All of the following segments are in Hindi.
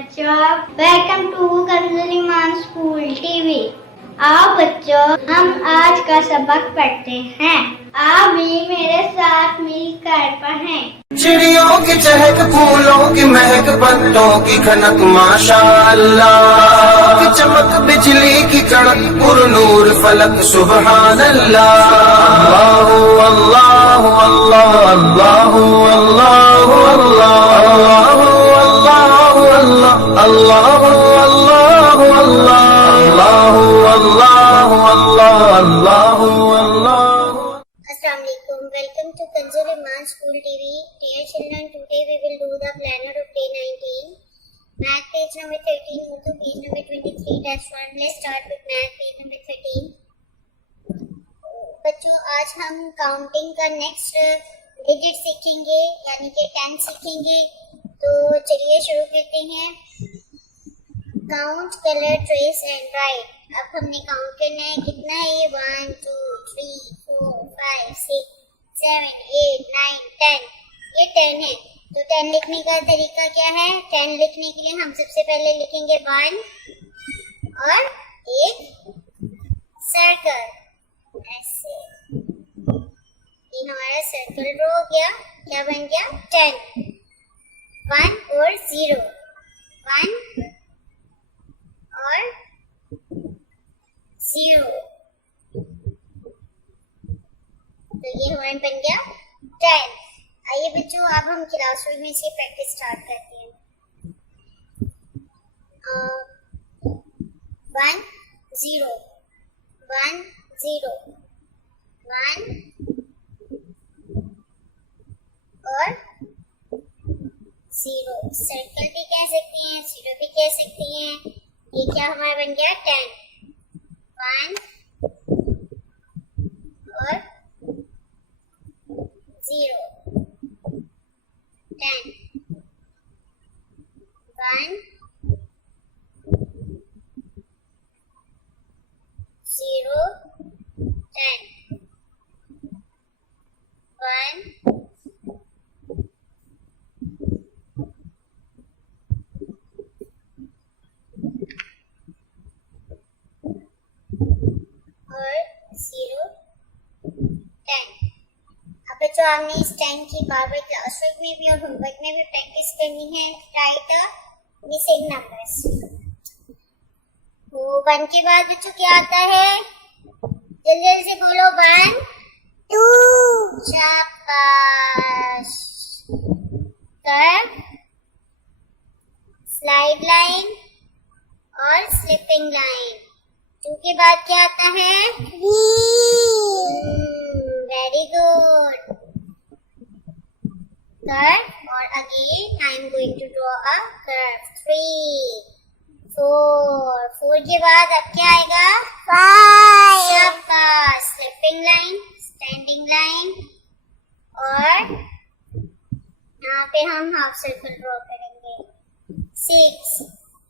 बच्चों, welcome to Kanz Iman school TV. आओ बच्चों, हम आज का सबक पढ़ते हैं। आप भी मेरे साथ मिलकर पढ़ें। चिड़ियों की चहक, फूलों की महक, पत्तों की खनक, माशाअल्लाह की चमक, बिजली की कड़क, पुरनूर फलक, सुबहान अल्लाह। अल्लाह अल्लाह अल्लाह अल्लाह अल्लाह अल्लाह अल्लाह अल्लाह अल्लाह। Assalamu alaikum. Welcome to Kanz Iman School TV. Dear children, today we will do the planner of day 19. Math page number 13, Urdu page number 23, test 1. Let's start with math page number 13. बच्चों, आज हम काउंटिंग का नेक्स्ट डिजिट सीखेंगे, यानी कि 10 सीखेंगे। तो चलिए शुरू करते हैं। Count, colour, trace and right. अब हमने काउंट करना है, कितना है ये? 1 2 3 4 5 6 7 8 9 10। ये 10 है। तो 10 लिखने का तरीका क्या है? 10 लिखने के लिए हम सबसे पहले लिखेंगे 1 और एक सर्कल, ऐसे। ये हमारा सर्कल रो हो गया। क्या बन गया? 10। 1 और 0, 1 और 0। तो ये हमारा बन गया 10। आइए बच्चों, अब हम क्लासरूम में से प्रैक्टिस स्टार्ट करते हैं। 1 0 1 0 1 और 0। सर्कल भी कह सकते हैं, 0 भी कह सकते हैं। ये क्या हमारा बन गया? 10। 1 और 0 10 1 0 10 1 और 0 10। अब बच्चों, हमने इस 10 की बार-बार क्लासवर्क में भी और होमवर्क में भी प्रैक्टिस करनी है। Right the missing numbers. तो 1 के बाद बच्चों क्या आता है? जल्दी जल्दी से बोलो। 1 2 शाबाश। कर्व, स्लाइड लाइन और स्लिपिंग लाइन। 2 के बाद क्या आता है? Very good. कर्व और again I am going to draw a curve. 3 4 4 के बाद अब क्या आएगा? 5। शाबाश। स्लिपिंग लाइन, स्टैंडिंग लाइन और यहाँ पे हम हाफ सर्कल ड्रॉ करेंगे। 6।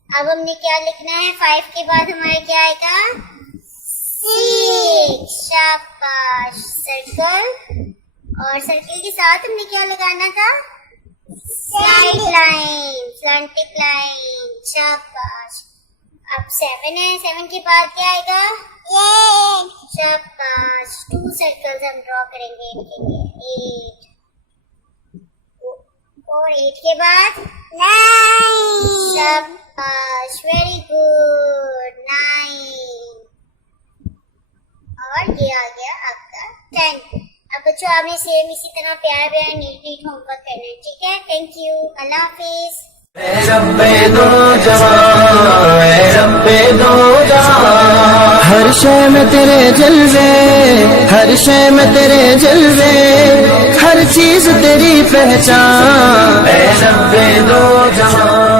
अब हमने क्या लिखना है? 5 के बाद हमारे क्या आएगा? 6। शाबाश। सर्कल और सर्कल के साथ हमने क्या लगाना था? Slide line, slanting line. शाबाश। अब 7 है। 7 के बाद क्या आएगा? 8। शाबाश। 2 सर्कल्स हम ड्रॉ करेंगे इनके लिए। 8 और 8 के बाद 9। शाबाश। Very good. 9 और ये आ गया आपका 10। अब बच्चों, आपने सेम इसी तरह प्यारा प्यारा नीट होमवर्क करना है, ठीक है? Thank you. अल्लाह हाफिज। हर शय में तेरे जलवे, हर शय में तेरे जलवे, हर चीज तेरी पहचान। ऐ रब्बे दो जहां।